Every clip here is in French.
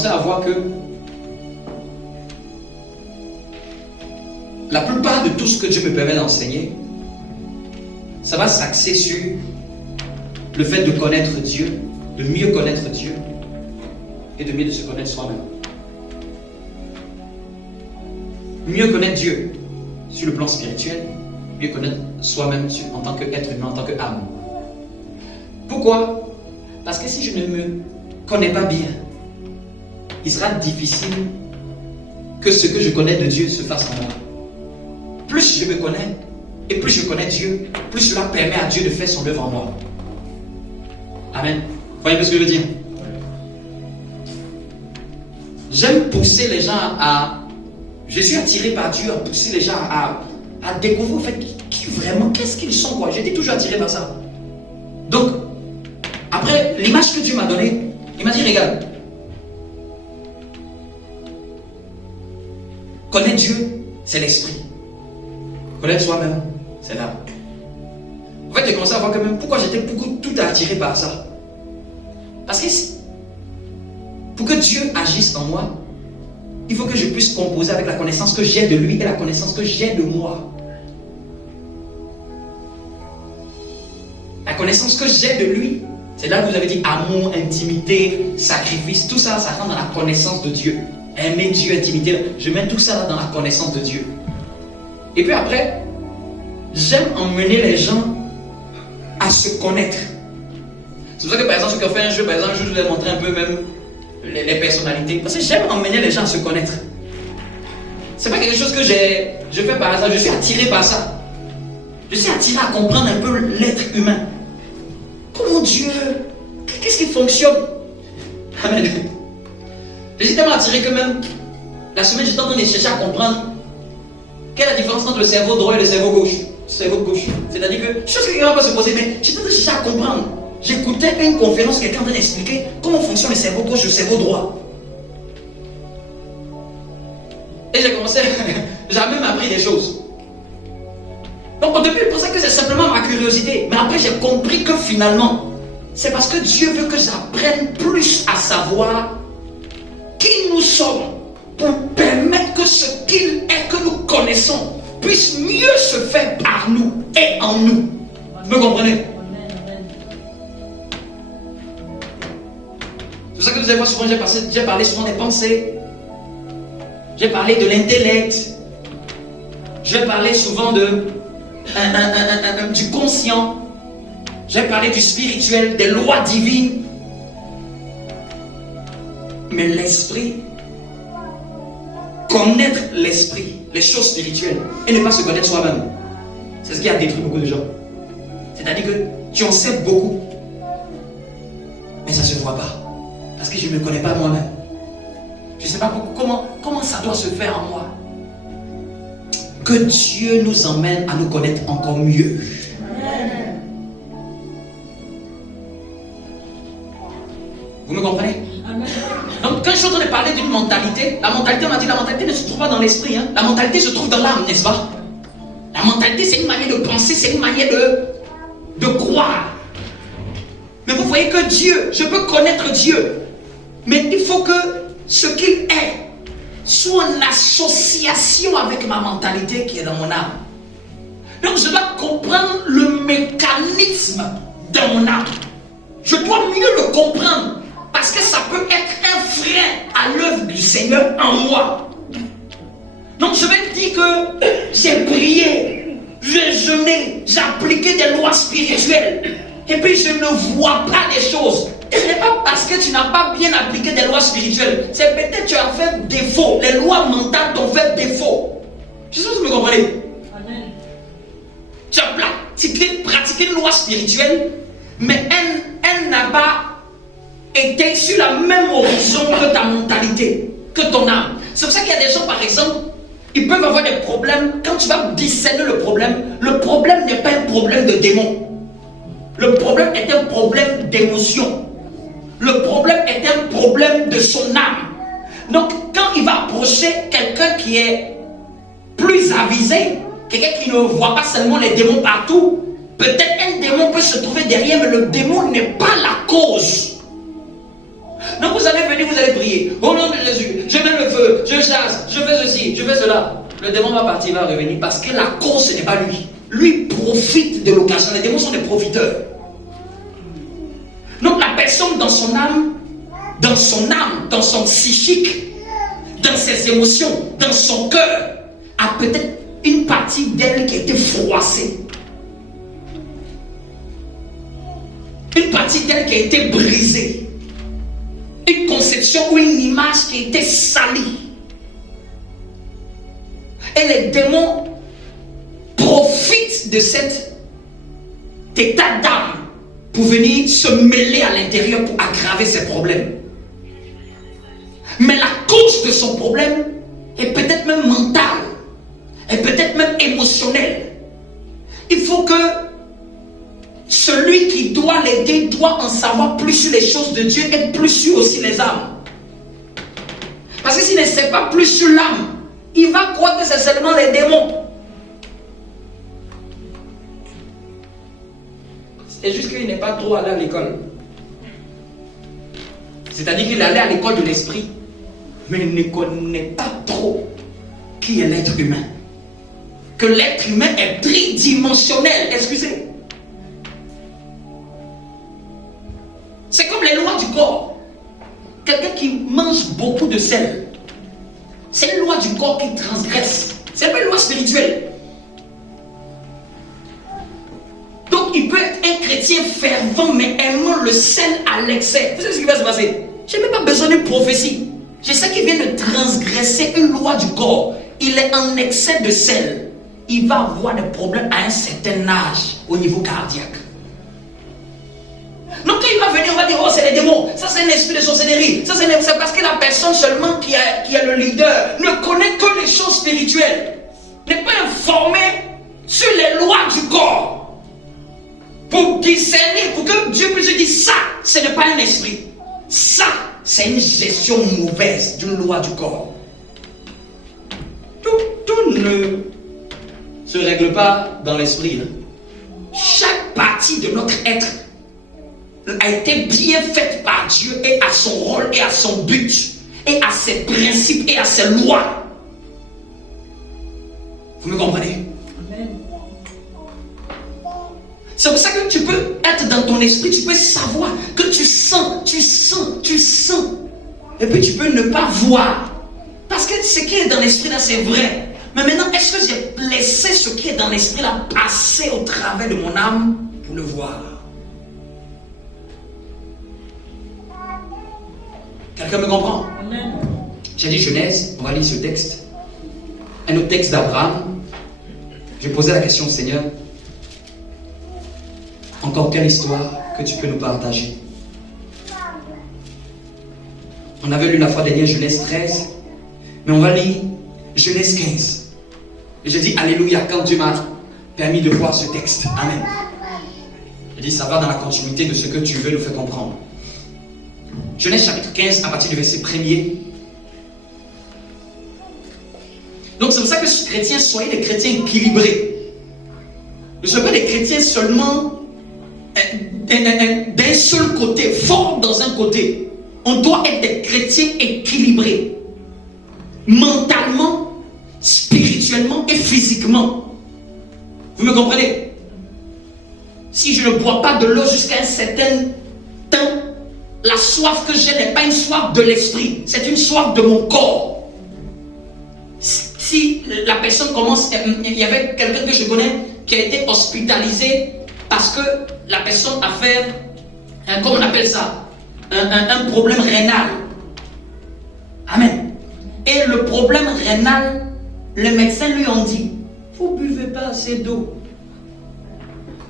commencé à voir que la plupart de tout ce que Dieu me permet d'enseigner, ça va s'axer sur le fait de connaître Dieu, de mieux connaître Dieu et de mieux de se connaître soi-même. Mieux connaître Dieu sur le plan spirituel, mieux connaître soi-même en tant qu'être humain, en tant qu'âme. Pourquoi? Parce que si je ne me connais pas bien, il sera difficile que ce que je connais de Dieu se fasse en moi. Plus je me connais et plus je connais Dieu, plus cela permet à Dieu de faire son œuvre en moi. Amen. Vous voyez ce que je veux dire? J'aime pousser les gens à... Je suis attiré par Dieu, à pousser les gens à découvrir en fait qui vraiment, qu'est-ce qu'ils sont quoi. J'étais toujours attiré par ça. Donc, après l'image que Dieu m'a donnée, il m'a dit regarde, connaître Dieu, c'est l'esprit. Connaître soi-même, c'est l'âme. En fait, j'ai commencé à voir quand même pourquoi j'étais beaucoup tout attiré par ça. Parce que pour que Dieu agisse en moi, il faut que je puisse composer avec la connaissance que j'ai de lui et la connaissance que j'ai de moi. La connaissance que j'ai de lui, c'est là que vous avez dit amour, intimité, sacrifice, tout ça, ça rentre dans la connaissance de Dieu. Aimer Dieu, intimité, je mets tout ça là dans la connaissance de Dieu. Et puis après, j'aime emmener les gens à se connaître. C'est pour ça que par exemple, ceux qui ont fait un jeu, par exemple, je vous ai montré un peu même les personnalités. Parce que j'aime emmener les gens à se connaître. C'est pas quelque chose que je fais par hasard, je suis attiré par ça. Je suis attiré à comprendre un peu l'être humain. Comment Dieu, qu'est-ce qui fonctionne? Amen. Je suis tellement attiré que même la semaine, j'étais en train de chercher à comprendre quelle est la différence entre le cerveau droit et le cerveau gauche. C'est-à-dire que, chose que quelqu'un peut se poser, mais j'étais en train de chercher à comprendre. J'écoutais une conférence, quelqu'un en train d'expliquer comment fonctionne le cerveau gauche et le cerveau droit. Et j'ai commencé, j'ai même appris des choses. Donc au début, je pensais que c'est simplement ma curiosité. Mais après, j'ai compris que finalement, c'est parce que Dieu veut que j'apprenne plus à savoir qui nous sommes pour permettre que ce qu'il est que nous connaissons puisse mieux se faire par nous et en nous. Vous me comprenez? C'est pour ça que vous allez voir souvent, j'ai parlé souvent des pensées. J'ai parlé de l'intellect. J'ai parlé souvent du conscient. J'ai parlé du spirituel, des lois divines. Mais l'esprit, connaître l'esprit, les choses spirituelles, et ne pas se connaître soi-même, c'est ce qui a détruit beaucoup de gens. C'est-à-dire que tu en sais beaucoup, mais ça ne se voit pas. Parce que je ne me connais pas moi-même. Je ne sais pas comment ça doit se faire en moi. Que Dieu nous emmène à nous connaître encore mieux. Vous me comprenez? Donc quand je suis en train de parler d'une mentalité, la mentalité, on m'a dit, la mentalité ne se trouve pas dans l'esprit. Hein. La mentalité se trouve dans l'âme, n'est-ce pas? La mentalité, c'est une manière de penser, c'est une manière de croire. Mais vous voyez que Dieu, je peux connaître Dieu. Mais il faut que ce qu'il est soit en association avec ma mentalité qui est dans mon âme. Donc je dois comprendre le mécanisme dans mon âme. Je dois mieux le comprendre parce que ça peut être un frein à l'œuvre du Seigneur en moi. Donc je vais dire que j'ai prié, j'ai jeûné, j'ai appliqué des lois spirituelles et puis je ne vois pas les choses. Et ce n'est pas parce que tu n'as pas bien appliqué des lois spirituelles. C'est peut-être que tu as fait défaut. Les lois mentales t'ont fait défaut. Je sais pas si vous me comprenez. Amen. Tu as pratiqué une loi spirituelle, mais elle n'a pas été sur la même horizon que ta mentalité, que ton âme. C'est pour ça qu'il y a des gens, par exemple, ils peuvent avoir des problèmes. Quand tu vas discerner le problème n'est pas un problème de démon. Le problème est un problème d'émotion. Le problème est un problème de son âme. Donc, quand il va approcher quelqu'un qui est plus avisé, quelqu'un qui ne voit pas seulement les démons partout, peut-être un démon peut se trouver derrière, mais le démon n'est pas la cause. Donc vous allez venir, vous allez prier. Au nom de Jésus, je mets le feu, je chasse, je fais ceci, je fais cela. Le démon va partir, va revenir parce que la cause, ce n'est pas lui. Lui profite de l'occasion. Les démons sont des profiteurs. Donc la personne dans son âme, dans son psychique, dans ses émotions, dans son cœur, a peut-être une partie d'elle qui a été froissée. Une partie d'elle qui a été brisée. Une conception ou une image qui a été salie. Et les démons profitent de cet état d'âme pour venir se mêler à l'intérieur pour aggraver ses problèmes. Mais la cause de son problème est peut-être même mentale, est peut-être même émotionnelle. Il faut que celui qui doit l'aider doit en savoir plus sur les choses de Dieu et plus sur aussi les âmes. Parce que s'il ne sait pas plus sur l'âme, il va croire que c'est seulement les démons. C'est juste qu'il n'est pas trop allé à l'école. C'est-à-dire qu'il est allé à l'école de l'esprit, mais il ne connaît pas trop qui est l'être humain. Que l'être humain est tridimensionnel. Excusez. C'est comme les lois du corps. Quelqu'un qui mange beaucoup de sel, c'est une loi du corps qui transgresse. C'est pas une loi spirituelle. Donc il peut être un chrétien fervent mais aimant le sel à l'excès. Vous savez ce qui va se passer? Je n'ai même pas besoin d'une prophétie. Je sais qu'il vient de transgresser une loi du corps. Il est en excès de sel. Il va avoir des problèmes à un certain âge au niveau cardiaque. Donc quand il va venir, on va dire, oh c'est les démons, ça c'est un esprit de sorcellerie, ça c'est parce que la personne seulement qui est le leader ne connaît que les choses spirituelles, n'est pas informé sur les lois du corps, pour discerner, pour que Dieu puisse dire, ça, ce n'est pas un esprit, ça, c'est une gestion mauvaise d'une loi du corps. Tout ne se règle pas dans l'esprit. Chaque partie de notre être a été bien faite par Dieu et à son rôle et à son but et à ses principes et à ses lois. Vous me comprenez? Amen. C'est pour ça que tu peux être dans ton esprit, tu peux savoir que tu sens. Et puis tu peux ne pas voir. Parce que ce qui est dans l'esprit là, c'est vrai. Mais maintenant, est-ce que j'ai laissé ce qui est dans l'esprit là passer au travers de mon âme pour le voir? Quelqu'un me comprend? Amen. J'ai dit Genèse, on va lire ce texte. Un autre texte d'Abraham. J'ai posé la question au Seigneur. Encore quelle histoire que tu peux nous partager? On avait lu la fois dernière Genèse 13, mais on va lire Genèse 15. Et j'ai dit Alléluia quand Dieu m'a permis de voir ce texte. Amen. J'ai dit ça va dans la continuité de ce que tu veux nous faire comprendre. Genèse chapitre 15 à partir du verset 1er. Donc c'est pour ça que chrétiens, soyez des chrétiens équilibrés. Ne soyez pas des chrétiens seulement d'un seul côté, forts dans un côté. On doit être des chrétiens équilibrés. Mentalement, spirituellement et physiquement. Vous me comprenez? Si je ne bois pas de l'eau jusqu'à un certain temps, la soif que j'ai n'est pas une soif de l'esprit, c'est une soif de mon corps. Si la personne commence, il y avait quelqu'un que je connais qui a été hospitalisé parce que la personne a fait, comment on appelle ça, un problème rénal. Amen. Et le problème rénal, les médecins lui ont dit, vous ne buvez pas assez d'eau.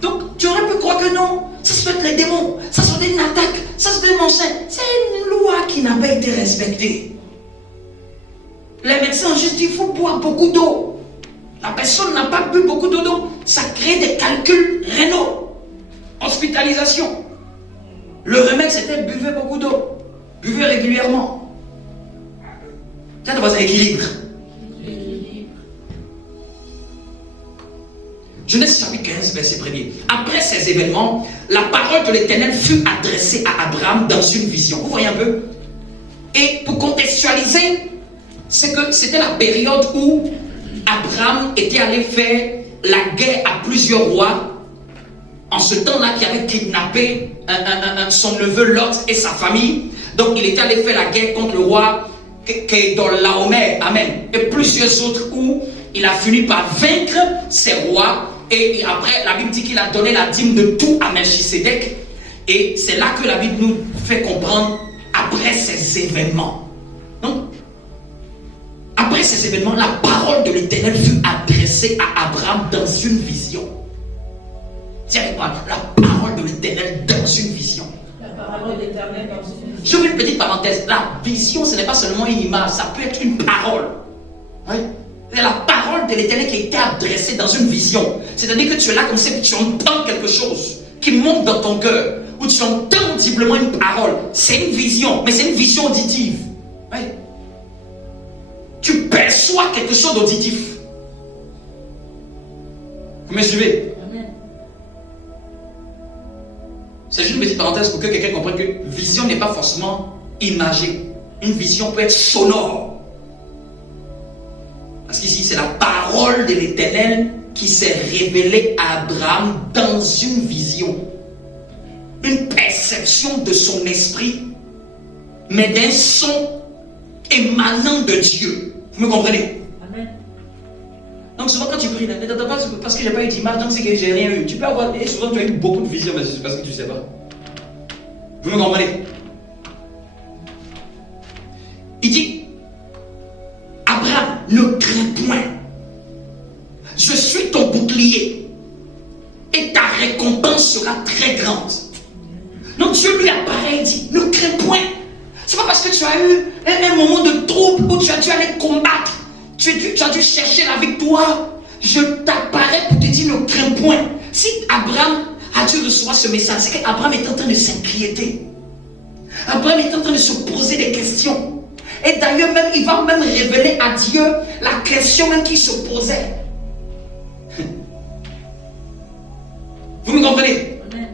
Donc tu aurais pu croire que non, ça se fait les démons, ça se fait une attaque, ça se fait mon sein. C'est une loi qui n'a pas été respectée. Les médecins ont juste dit, il faut boire beaucoup d'eau. La personne n'a pas bu beaucoup d'eau, donc ça crée des calculs rénaux. Hospitalisation. Le remède c'était buvez beaucoup d'eau. Buvez régulièrement. Ça doit être équilibre. Genèse chapitre 15, verset 1er. Après ces événements, la parole de l'Éternel fut adressée à Abraham dans une vision. Vous voyez un peu? Et pour contextualiser, c'est que c'était la période où Abraham était allé faire la guerre à plusieurs rois. En ce temps-là, qui avait kidnappé son neveu Lot et sa famille. Donc, il était allé faire la guerre contre le roi Kedorlaomer. Amen. Et plusieurs autres où il a fini par vaincre ces rois. Et après, la Bible dit qu'il a donné la dîme de tout à Melchisédek. Et c'est là que la Bible nous fait comprendre après ces événements. Donc, après ces événements, la parole de l'Éternel fut adressée à Abraham dans une vision. Tiens, la parole de l'Éternel dans une vision. La parole de l'Éternel dans une vision. Je veux une petite parenthèse. La vision, ce n'est pas seulement une image, ça peut être une parole. Oui. C'est la parole de l'Éternel qui a été adressée dans une vision. C'est-à-dire que tu es là comme si tu entends quelque chose qui monte dans ton cœur, ou tu entends audiblement une parole. C'est une vision, mais c'est une vision auditive. Oui. Tu perçois quelque chose d'auditif. Vous me suivez? Amen. C'est juste une petite parenthèse pour que quelqu'un comprenne que vision n'est pas forcément imagée. Une vision peut être sonore. Parce qu'ici, c'est la parole de l'Éternel qui s'est révélée à Abraham dans une vision. Une perception de son esprit, mais d'un son émanant de Dieu. Vous me comprenez? Amen. Donc souvent quand tu pries, ne t'attends pas parce que j'ai pas eu d'image, donc c'est que j'ai rien eu. Tu peux avoir, et souvent tu as eu beaucoup de visions, mais c'est parce que tu ne sais pas. Vous me comprenez? Il dit, Abraham, ne crains point. Je suis ton bouclier. Et ta récompense sera très grande. Donc Dieu lui apparaît et dit, ne crains point. C'est pas parce que tu as eu un moment de trouble où tu as dû aller combattre. Tu as dû chercher la victoire. Je t'apparais pour te dire, ne crains point. Si Abraham a dû recevoir ce message, c'est qu'Abraham est en train de s'inquiéter. Abraham est en train de se poser des questions. Et d'ailleurs, même, il va même révéler à Dieu la question même qui se posait. Vous me comprenez? Amen.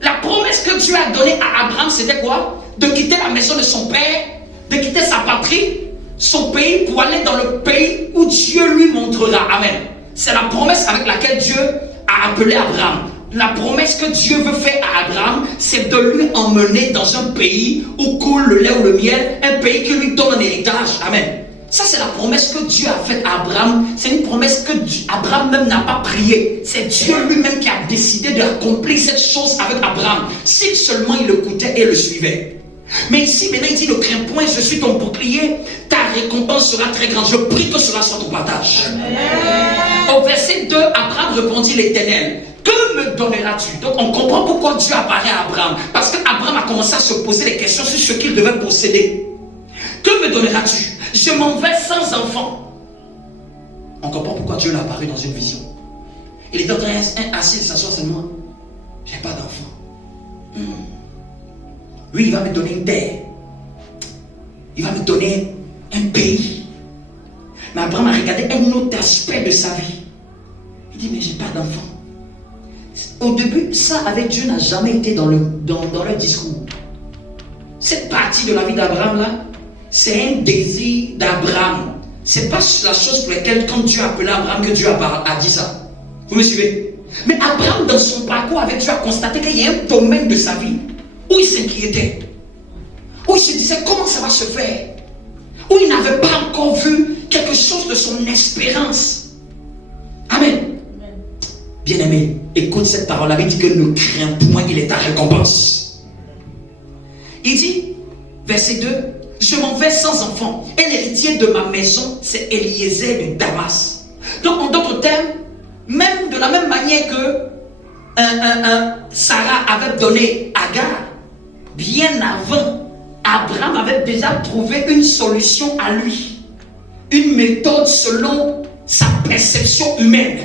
La promesse que Dieu a donnée à Abraham, c'était quoi? De quitter la maison de son père, de quitter sa patrie, son pays, pour aller dans le pays où Dieu lui montrera. Amen. C'est la promesse avec laquelle Dieu a appelé Abraham. La promesse que Dieu veut faire à Abraham, c'est de lui emmener dans un pays où coule le lait ou le miel, un pays qui lui donne un héritage. Amen. Ça, c'est la promesse que Dieu a faite à Abraham. C'est une promesse que Abraham même n'a pas priée. C'est Dieu lui-même qui a décidé d'accomplir cette chose avec Abraham. Si seulement il l'écoutait et le suivait. Mais ici, maintenant, il dit, ne crains point, je suis ton bouclier, ta récompense sera très grande. Je prie que cela soit ton partage. Au verset 2, Abraham répondit l'Éternel. Que me donneras-tu? Donc on comprend pourquoi Dieu apparaît à Abraham. Parce qu'Abraham a commencé à se poser des questions sur ce qu'il devait posséder. Que me donneras-tu? Je m'en vais sans enfant. On comprend pourquoi Dieu l'a apparu dans une vision. Il est en train assis de s'asseoir seulement. J'ai pas d'enfant. Lui, il va me donner une terre. Il va me donner un pays. Mais Abraham a regardé un autre aspect de sa vie. Il dit, mais j'ai pas d'enfant. Au début, ça avec Dieu n'a jamais été dans leur discours. Cette partie de la vie d'Abraham là, c'est un désir d'Abraham. C'est pas la chose pour laquelle quand Dieu a appelé Abraham que Dieu a dit ça. Vous me suivez? Mais Abraham dans son parcours avec Dieu a constaté qu'il y a un domaine de sa vie où il s'inquiétait. Où il se disait comment ça va se faire. Où il n'avait pas encore vu quelque chose de son espérance. Amen. Bien-aimé, écoute cette parole. La Bible dit que ne crains point, il est ta récompense. Il dit, verset 2, je m'en vais sans enfant. Et l'héritier de ma maison, c'est Eliezer de Damas. Donc, en d'autres termes, même de la même manière que Sarah avait donné Agar, bien avant, Abraham avait déjà trouvé une solution à lui. Une méthode selon sa perception humaine.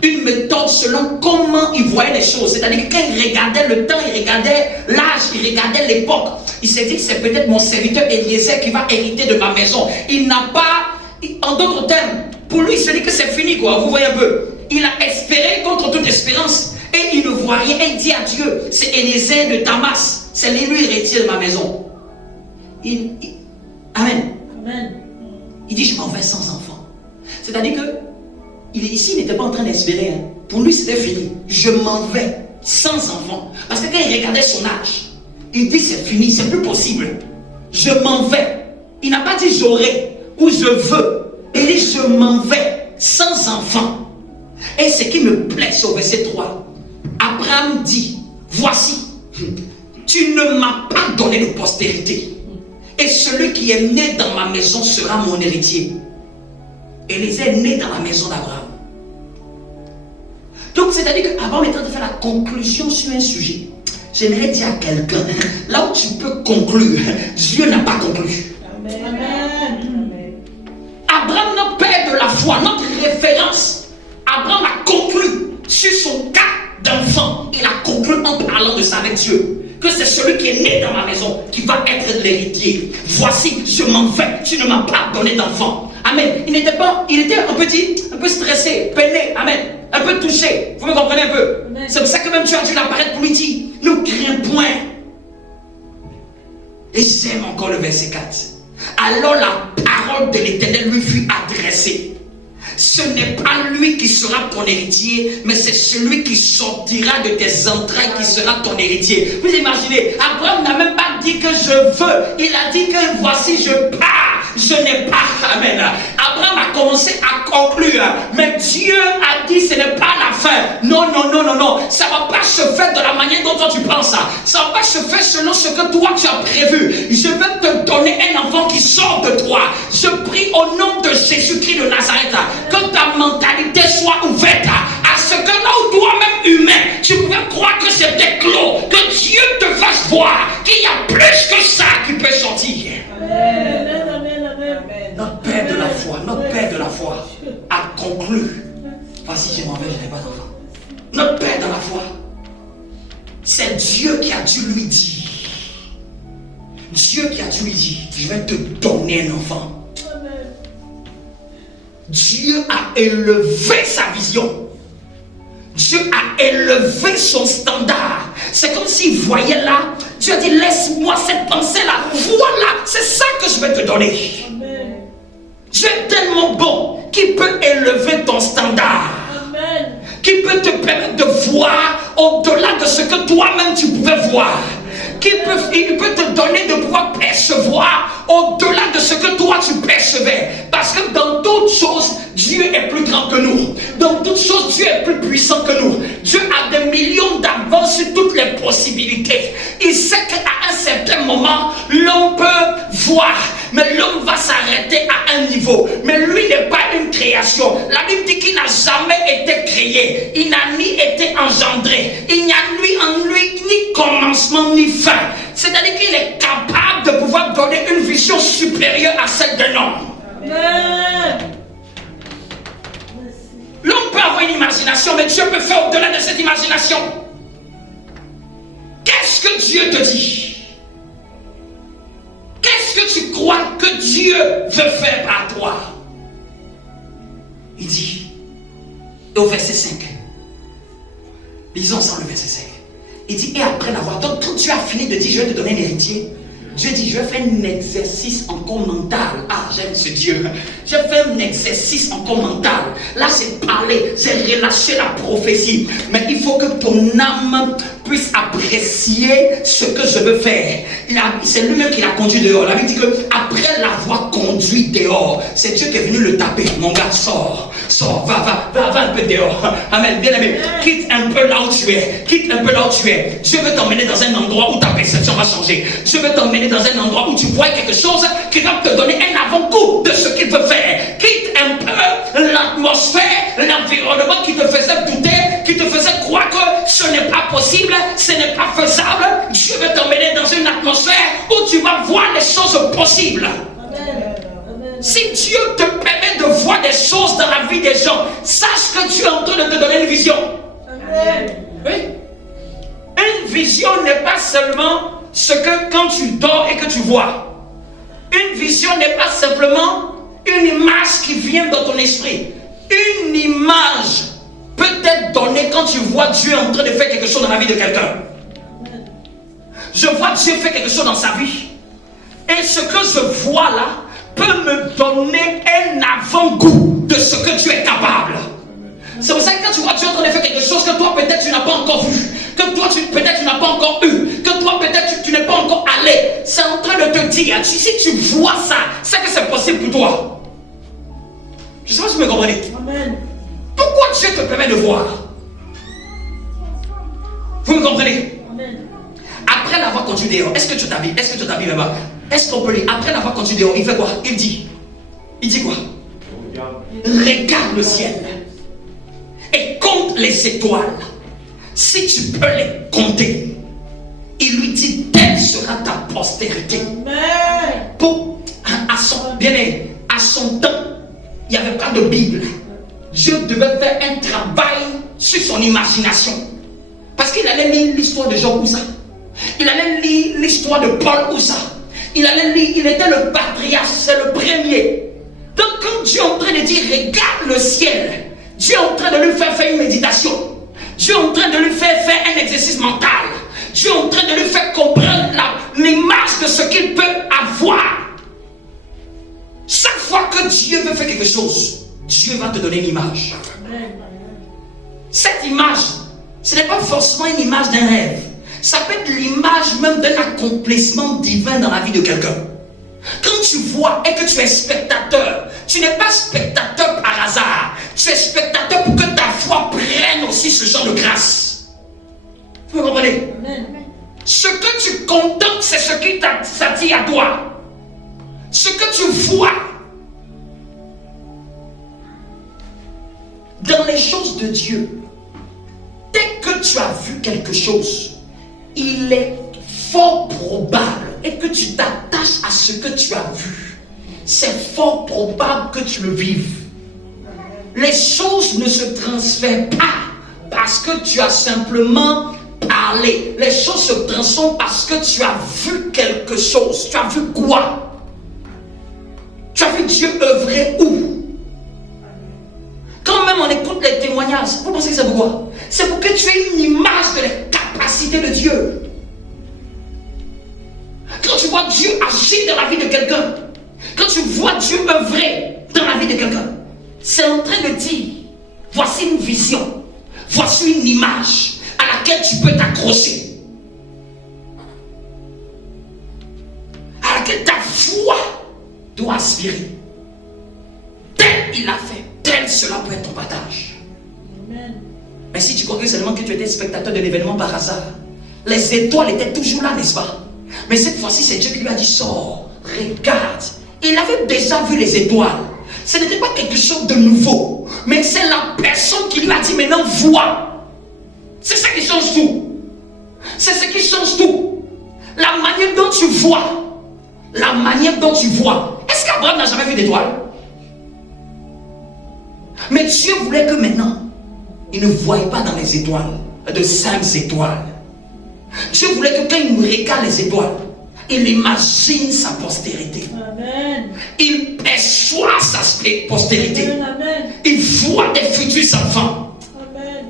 Une méthode selon comment il voyait les choses. C'est-à-dire que quand il regardait le temps, il regardait l'âge, il regardait l'époque. Il s'est dit que c'est peut-être mon serviteur Eliezer qui va hériter de ma maison. Il n'a pas, en d'autres termes, pour lui, il se dit que c'est fini, quoi. Vous voyez un peu. Il a espéré contre toute espérance. Et il ne voit rien. Et il dit à Dieu, c'est Élézer de Damas, c'est l'élu héritier de ma maison. Amen. Amen. Il dit, je m'en vais sans enfant. C'est-à-dire que, ici, il n'était pas en train d'espérer. Hein. Pour lui, c'était fini. Je m'en vais sans enfant. Parce que quand il regardait son âge, il dit, c'est fini, c'est plus possible. Je m'en vais. Il n'a pas dit j'aurai ou je veux. Il dit, je m'en vais sans enfant. Et ce qui me plaît, c'est au verset 3. Abraham dit, voici, tu ne m'as pas donné de postérité. Et celui qui est né dans ma maison sera mon héritier. Élézer est né dans la maison d'Abraham. Donc, c'est-à-dire qu'Abraham est en train de faire la conclusion sur un sujet. J'aimerais dire à quelqu'un, là où tu peux conclure, Dieu n'a pas conclu. Amen. Amen. Abraham, notre père de la foi, notre référence, Abraham a conclu sur son cas d'enfant. Il a conclu en parlant de ça avec Dieu. Que c'est celui qui est né dans ma maison qui va être l'héritier. Voici, je m'en vais, tu ne m'as pas donné d'enfant. Amen. Il était un peu stressé, peiné, amen, un peu touché. Vous me comprenez un peu? C'est pour ça que même Dieu a dû l'apparaître pour lui dire, ne crains point. Et j'aime encore le verset 4. Alors la parole de l'Éternel lui fut adressée. Ce n'est pas lui qui sera ton héritier, mais c'est celui qui sortira de tes entrailles qui sera ton héritier. Vous imaginez, Abraham n'a même pas dit que je veux. Il a dit que voici je pars. Je n'ai pas. Amen. Abraham a commencé à conclure. Mais Dieu a dit ce n'est pas la fin. Non. Ça ne va pas se faire de la manière dont toi tu penses. Ça ne va pas se faire selon ce que toi tu as prévu. Je vais te donner un enfant qui sort de toi. Je prie au nom de Jésus-Christ de Nazareth. Que ta mentalité soit ouverte à ce que là où toi-même humain, tu pouvais croire que c'était clos. Que Dieu te fasse voir qu'il y a plus que ça qui peut sortir. Amen. Notre Père de la foi a conclu. Voici, je m'en vais, je n'ai pas d'enfant. Notre Père de la foi, c'est Dieu qui a dû lui dire. Dieu qui a dû lui dire, je vais te donner un enfant. Dieu a élevé sa vision. Dieu a élevé son standard. C'est comme s'il voyait là. Dieu a dit, laisse-moi cette pensée-là. Voilà, c'est ça que je vais te donner. Amen. Dieu est tellement bon qu'il peut élever ton standard. Amen. Qui peut te permettre de voir au-delà de ce que toi-même tu pouvais voir. Il peut te donner de pouvoir percevoir au-delà de ce que toi tu percevais. Parce que dans toutes choses, Dieu est plus grand que nous. Dans toutes choses, Dieu est plus puissant que nous. Dieu a des millions d'avance sur toutes les possibilités. Il sait qu'à un certain moment, l'homme peut voir, mais l'homme va s'arrêter à un niveau. Mais lui n'est pas une création. La Bible dit qu'il n'a jamais été créé. Il n'a ni été engendré. Il n'y a en lui ni commencement ni fin. C'est-à-dire qu'il est capable de pouvoir donner une vision supérieure à celle d'un homme. Amen. L'homme peut avoir une imagination, mais Dieu peut faire au-delà de cette imagination. Qu'est-ce que Dieu te dit? Qu'est-ce que tu crois que Dieu veut faire par toi? Il dit, au verset 5, lisons ça le verset 5. Il dit, et après l'avoir, donc quand tu as fini de dire, je vais te donner un héritier, Dieu dit, je vais faire un exercice encore mental. Ah, j'aime ce Dieu. Je vais faire un exercice encore mental. Là, c'est parler, c'est relâcher la prophétie. Mais il faut que ton âme puisse apprécier ce que je veux faire. C'est lui-même qui l'a conduit dehors. La Bible dit qu'après l'avoir conduit dehors, c'est Dieu qui est venu le taper. Mon gars, sors, va un peu dehors. Amen, bien aimé. Quitte un peu là où tu es. Quitte un peu là où tu es. Dieu veut t'emmener dans un endroit où ta perception va changer. Dieu veut t'emmener dans un endroit où tu vois quelque chose qui va te donner un avant-goût de ce qu'il veut faire. Quitte un peu l'atmosphère, l'environnement qui te faisait douter, qui te faisait croire que ce n'est pas possible, ce n'est pas faisable. Dieu veut t'emmener dans une atmosphère où tu vas voir les choses possibles. Amen. Si Dieu te permet de voir des choses dans la vie des gens, sache que Dieu est en train de te donner une vision. Amen. Oui. Une vision n'est pas seulement ce que quand tu dors et que tu vois. Une vision n'est pas simplement une image qui vient dans ton esprit. Une image peut être donné quand tu vois Dieu en train de faire quelque chose dans la vie de quelqu'un. Je vois Dieu faire quelque chose dans sa vie. Et ce que je vois là peut me donner un avant-goût de ce que Dieu est capable. C'est pour ça que quand tu vois Dieu en train de faire quelque chose que toi peut-être tu n'as pas encore vu, que toi peut-être tu n'as pas encore eu, que toi peut-être tu n'es pas encore allé, c'est en train de te dire, si tu vois ça, c'est que c'est possible pour toi. Je ne sais pas si vous me comprenez. Amen. Pourquoi Dieu te permet de voir? Vous me comprenez? Amen. Après l'avoir conduit dehors, est-ce que tu t'habilles? Est-ce que tu t'habilles là-bas? Est-ce qu'on peut lire? Après l'avoir conduit dehors, il fait quoi? Il dit quoi? Regarde le ciel et compte les étoiles. Si tu peux les compter, il lui dit, telle sera ta postérité. Amen. À son temps, il n'y avait pas de Bible. Dieu devait faire un travail sur son imagination. Parce qu'il allait lire l'histoire de Job ou ça. Il allait lire l'histoire de Paul ou ça. Il allait lire, il était le patriarche, c'est le premier. Donc quand Dieu est en train de dire, regarde le ciel, Dieu est en train de lui faire une méditation. Dieu est en train de lui faire un exercice mental. Dieu est en train de lui faire comprendre l'image de ce qu'il peut avoir. Chaque fois que Dieu veut faire quelque chose, Dieu va te donner une image. Cette image, ce n'est pas forcément une image d'un rêve. Ça peut être l'image même d'un accomplissement divin dans la vie de quelqu'un. Quand tu vois et que tu es spectateur, tu n'es pas spectateur par hasard. Tu es spectateur pour que ta foi prenne aussi ce genre de grâce. Vous comprenez? Amen. Ce que tu contemples, c'est ce qui s'attire à toi. Ce que tu vois dans les choses de Dieu, dès que tu as vu quelque chose, il est fort probable, et que tu t'attaches à ce que tu as vu, c'est fort probable que tu le vives. Les choses ne se transfèrent pas parce que tu as simplement parlé. Les choses se transforment parce que tu as vu quelque chose. Tu as vu quoi? Tu as vu Dieu œuvrer où? Quand même on écoute les témoignages, vous pensez que c'est pourquoi? C'est pour que tu aies une image de la capacité de Dieu. Quand tu vois Dieu agir dans la vie de quelqu'un, quand tu vois Dieu œuvrer dans la vie de quelqu'un, c'est en train de dire, voici une vision, voici une image à laquelle tu peux t'accrocher, à laquelle ta foi doit aspirer. Tel il a fait, tel cela peut être ton partage. Amen. Mais si tu crois que seulement que tu étais spectateur de l'événement par hasard, les étoiles étaient toujours là, n'est-ce pas? Mais cette fois-ci, c'est Dieu qui lui a dit, sors, regarde. Il avait déjà vu les étoiles. Ce n'était pas quelque chose de nouveau, mais c'est la personne qui lui a dit, maintenant vois. C'est ça qui change tout. C'est ce qui change tout. La manière dont tu vois. La manière dont tu vois. Est-ce qu'Abraham n'a jamais vu d'étoiles? Mais Dieu voulait que maintenant, il ne voyait pas dans les étoiles, de 5 étoiles. Dieu voulait que quand il regarde les étoiles, il imagine sa postérité. Amen. Il perçoit sa postérité. Amen. Il voit des futurs enfants. Amen.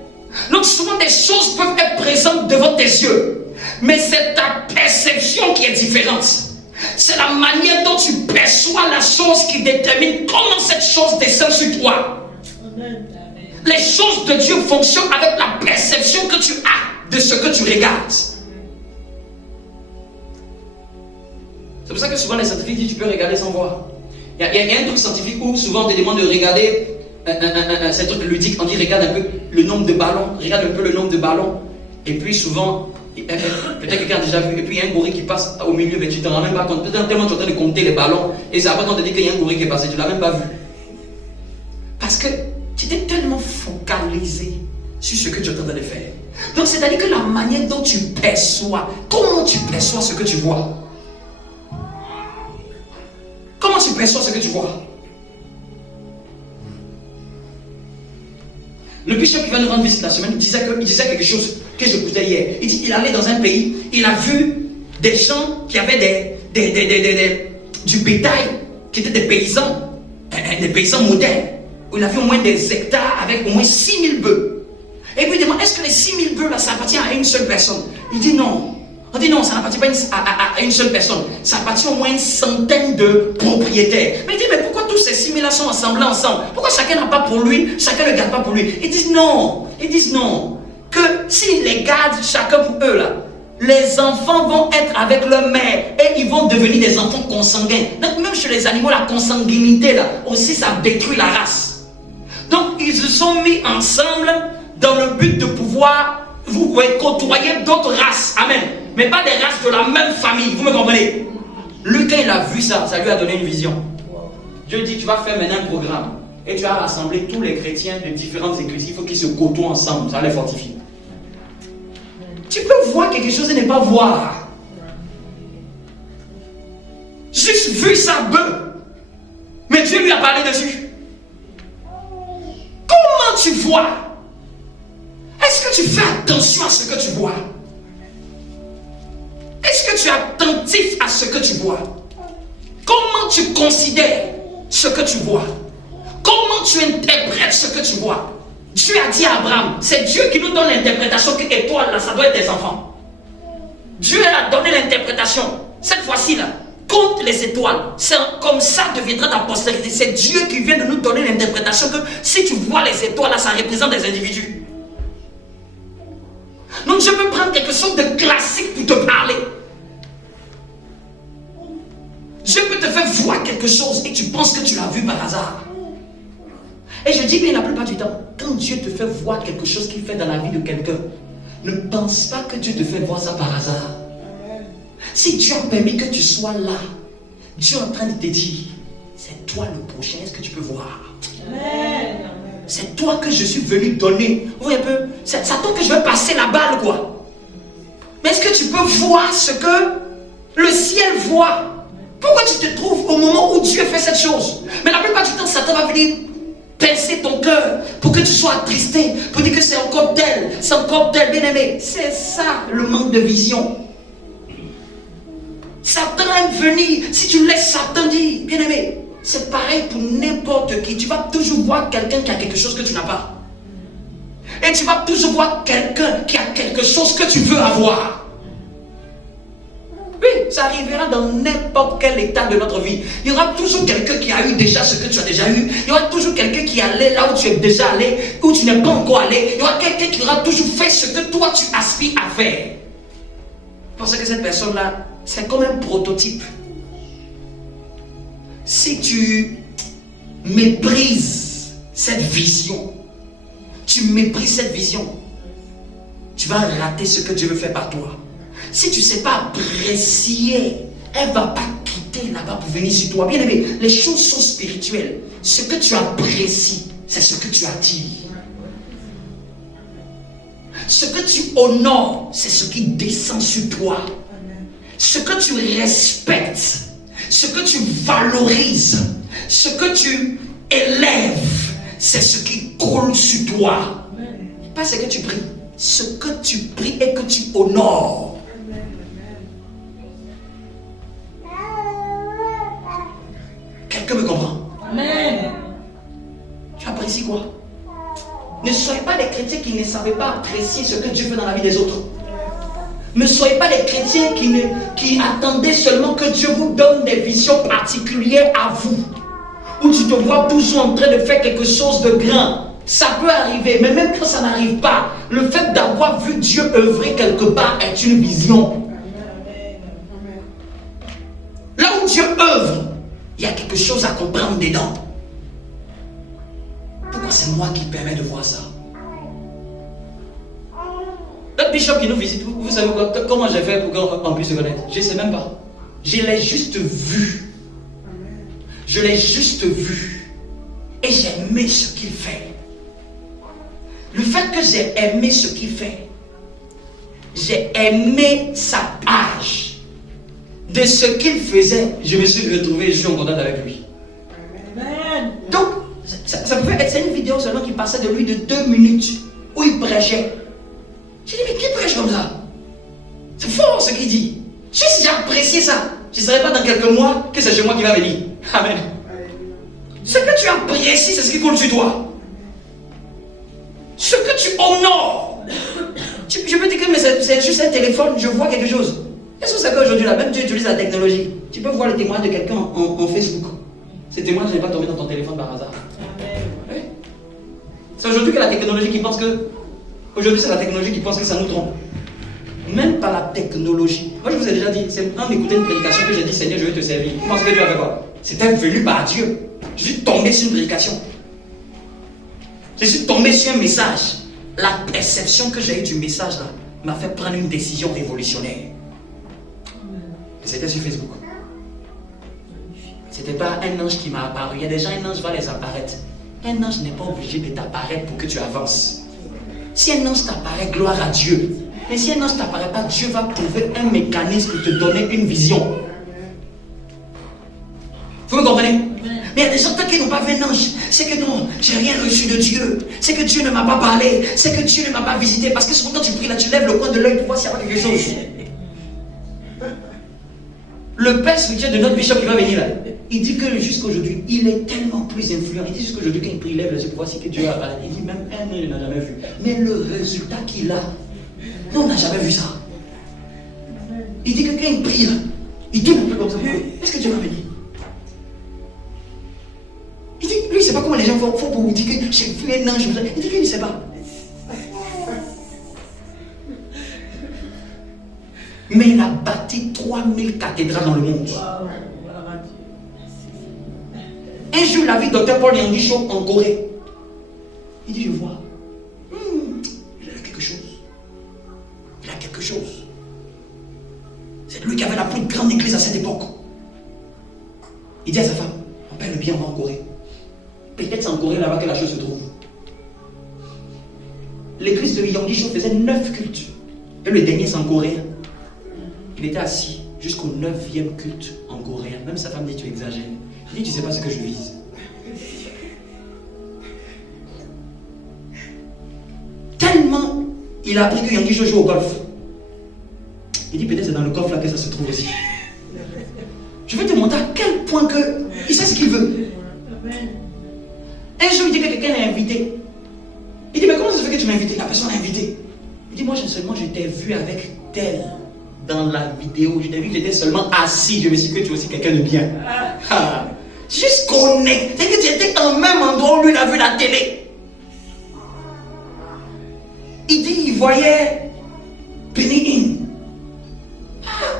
Donc souvent des choses peuvent être présentes devant tes yeux, mais c'est ta perception qui est différente. C'est la manière dont tu perçois la chose qui détermine comment cette chose descend sur toi. Amen. Les choses de Dieu fonctionnent avec la perception que tu as de ce que tu regardes. C'est pour ça que souvent les scientifiques disent tu peux regarder sans voir. Il y a un truc scientifique où souvent on te demande de regarder c'est un truc ludique, on dit regarde un peu le nombre de ballons, regarde un peu le nombre de ballons. Et puis souvent, peut-être quelqu'un a déjà vu, et puis il y a un gorille qui passe au milieu, mais tu ne te rends même pas compte. Peut-être tellement tu es en train de compter les ballons, et c'est après qu'on te dit qu'il y a un gorille qui est passé, tu ne l'as même pas vu. Parce que tu t'es tellement focalisé sur ce que tu es en train de faire. Donc c'est-à-dire que la manière dont tu perçois, comment tu perçois ce que tu vois? Comment tu perçois ce que tu vois? Le bishop qui va nous rendre visite la semaine, il disait quelque chose que j'écoutais hier. Il dit qu'il allait dans un pays, il a vu des gens qui avaient du bétail, qui étaient des paysans modernes. Il a vu au moins des hectares avec au moins 6000 bœufs. Et puis il demande, est-ce que les 6000 bœufs là, ça appartient à une seule personne? Il dit non. On dit non, ça n'appartient pas à une seule personne. Ça appartient au moins une centaine de propriétaires. Mais il dit, mais pourquoi tous ces 6000 là sont assemblés ensemble? Pourquoi chacun n'a pas pour lui, chacun ne garde pas pour lui? Ils disent non. Que s'ils les gardent chacun pour eux là, les enfants vont être avec leur mère et ils vont devenir des enfants consanguins. Donc même chez les animaux, la consanguinité là, aussi ça détruit la race. Donc ils se sont mis ensemble dans le but de pouvoir vous côtoyer d'autres races. Amen. Mais pas des races de la même famille. Vous me comprenez? Lui, quand il a vu ça, ça lui a donné une vision. Dieu dit, tu vas faire maintenant un programme. Et tu vas rassembler tous les chrétiens de différentes églises. Il faut qu'ils se côtoient ensemble. Ça les fortifie. Tu peux voir quelque chose et ne pas voir. Juste vu ça bœuf. Mais Dieu lui a parlé dessus. Comment tu vois? Est-ce que tu fais attention à ce que tu vois? Est-ce que tu es attentif à ce que tu vois? Comment tu considères ce que tu vois? Comment tu interprètes ce que tu vois? Dieu a dit à Abraham, c'est Dieu qui nous donne l'interprétation que étoile là, ça doit être des enfants. Dieu a donné l'interprétation. Cette fois-ci là, compte les étoiles. C'est comme ça deviendra ta postérité. C'est Dieu qui vient de nous donner l'interprétation que si tu vois les étoiles là, ça représente des individus. Donc je peux prendre quelque chose de classique pour te parler. Je peux te faire voir quelque chose et tu penses que tu l'as vu par hasard. Et je dis bien la plupart du temps, quand Dieu te fait voir quelque chose qu'il fait dans la vie de quelqu'un, ne pense pas que Dieu te fait voir ça par hasard. Si Dieu a permis que tu sois là, Dieu est en train de te dire, c'est toi le prochain, est-ce que tu peux voir? Amen. C'est toi que je suis venu donner. Vous voyez un peu? C'est à toi que je vais passer la balle, quoi. Mais est-ce que tu peux voir ce que le ciel voit? Pourquoi tu te trouves au moment où Dieu fait cette chose? Mais la plupart du temps, Satan va venir pincer ton cœur pour que tu sois attristé, pour dire que c'est encore tel, bien aimé. C'est ça le manque de vision. Satan aime venir. Si tu laisses Satan dire, bien aimé, c'est pareil pour n'importe qui. Tu vas toujours voir quelqu'un qui a quelque chose que tu n'as pas. Et tu vas toujours voir quelqu'un qui a quelque chose que tu veux avoir. Oui, ça arrivera dans n'importe quel état de notre vie. Il y aura toujours quelqu'un qui a eu déjà ce que tu as déjà eu. Il y aura toujours quelqu'un qui est allé là où tu es déjà allé, où tu n'es pas encore allé. Il y aura quelqu'un qui aura toujours fait ce que toi tu aspires à faire. Parce que cette personne-là, c'est comme un prototype. Si tu méprises cette vision, tu vas rater ce que Dieu veut faire par toi. Si tu ne sais pas apprécier, elle ne va pas quitter là-bas pour venir sur toi. Bien aimé, les choses sont spirituelles. Ce que tu apprécies, c'est ce que tu attires. Ce que tu honores, c'est ce qui descend sur toi. Ce que tu respectes, ce que tu valorises, ce que tu élèves, c'est ce qui coule sur toi. Pas ce que tu pries, ce que tu pries et que tu honores. Quelqu'un me comprend? Amen. Tu apprécies quoi? Ne soyez pas des chrétiens qui ne savaient pas apprécier ce que Dieu fait dans la vie des autres. Ne soyez pas des chrétiens qui attendaient seulement que Dieu vous donne des visions particulières à vous. Où tu te vois toujours en train de faire quelque chose de grand. Ça peut arriver, mais même quand ça n'arrive pas, le fait d'avoir vu Dieu œuvrer quelque part est une vision. Là où Dieu œuvre, il y a quelque chose à comprendre dedans. Pourquoi c'est moi qui permets de voir ça? Notre bishop qui nous visite, vous savez quoi, comment j'ai fait pour qu'on puisse se connaître? Je ne sais même pas. Je l'ai juste vu. Je l'ai juste vu. Et j'ai aimé ce qu'il fait. Le fait que j'ai aimé ce qu'il fait, j'ai aimé sa page. De ce qu'il faisait, je me suis retrouvé, je suis en contact avec lui. Amen. Donc, ça pouvait être une vidéo seulement qui passait de lui de 2 minutes où il prêchait. J'ai dit, mais qui prêche comme ça? C'est fort ce qu'il dit. Juste si j'ai apprécié ça, je ne serais pas dans quelques mois que c'est chez moi qui va venir. Amen. Ce que tu apprécies, c'est ce qui coule sur toi. Ce que tu honores. Je peux dire que mais c'est juste un téléphone, je vois quelque chose. Est-ce que c'est qu'aujourd'hui, là, même tu utilises la technologie, tu peux voir le témoignage de quelqu'un en Facebook. Ce témoignage n'est pas tombé dans ton téléphone par hasard. Oui. C'est aujourd'hui que la technologie qui pense que... Aujourd'hui, c'est la technologie qui pense que ça nous trompe. Même pas la technologie. Moi, je vous ai déjà dit, c'est en écoutant une prédication que j'ai dit, Seigneur, je vais te servir. Vous pensez que Dieu a fait quoi? C'était venu par Dieu. Je suis tombé sur une prédication. Je suis tombé sur un message. La perception que j'ai eue du message là m'a fait prendre une décision révolutionnaire. Et c'était sur Facebook. C'était pas un ange qui m'a apparu. Il y a des gens, un ange va les apparaître. Un ange n'est pas obligé de t'apparaître pour que tu avances. Si un ange t'apparaît, gloire à Dieu. Mais si un ange ne t'apparaît pas, Dieu va trouver un mécanisme pour te donner une vision. Vous me comprenez? Mais il y a des gens qui n'ont pas vu un ange. C'est que non, j'ai rien reçu de Dieu. C'est que Dieu ne m'a pas parlé. C'est que Dieu ne m'a pas visité. Parce que souvent quand tu pries là, tu lèves le coin de l'œil pour voir s'il y a quelque chose. Le père spirituel de notre bishop qui va venir là, il dit que jusqu'aujourd'hui, il est tellement plus influent. Il dit jusqu'aujourd'hui, quand il prie, il lève les yeux pour voir si que Dieu a parlé. Il dit même un an, il n'a jamais vu. Mais le résultat qu'il a, nous, on n'a jamais vu ça. Il dit que quand il prie là, il tourne un peu comme ça. Est-ce que Dieu va venir? Il dit, lui, il ne sait pas comment les gens font pour vous dire que j'ai vu un ange. Il dit qu'il ne sait pas. Mais il a bâti 3000 cathédrales dans le monde. Un jour, il a vu Dr Paul Yonggi Cho en Corée. Il dit, je vois. Il a quelque chose. Il a quelque chose. C'est lui qui avait la plus grande église à cette époque. Il dit à sa femme, on paye le bien, on va en Corée. Peut-être c'est en Corée là-bas que la chose se trouve. L'église de Yonggi Cho faisait 9 cultes. Et le dernier, c'est en coréen. Il était assis jusqu'au 9e culte en coréen. Même sa femme dit, tu exagères. Il dit, tu ne sais pas ce que je vise. Tellement il a appris que Yonggi Cho joue au golf. Il dit, peut-être c'est dans le golf là que ça se trouve aussi. Je vais te montrer à quel point que il sait ce qu'il veut. Un jour, il dit que quelqu'un l'a invité. Il dit, mais comment ça se fait que tu m'as invité? La personne l'a invité. Il dit, moi, seulement, je t'ai vu avec tel dans la vidéo. Je t'ai vu que j'étais seulement assis. Je me suis dit que tu es aussi quelqu'un de bien. Juste connecté. C'est que tu étais dans le même endroit où lui, il a vu la télé. Il dit, il voyait Benny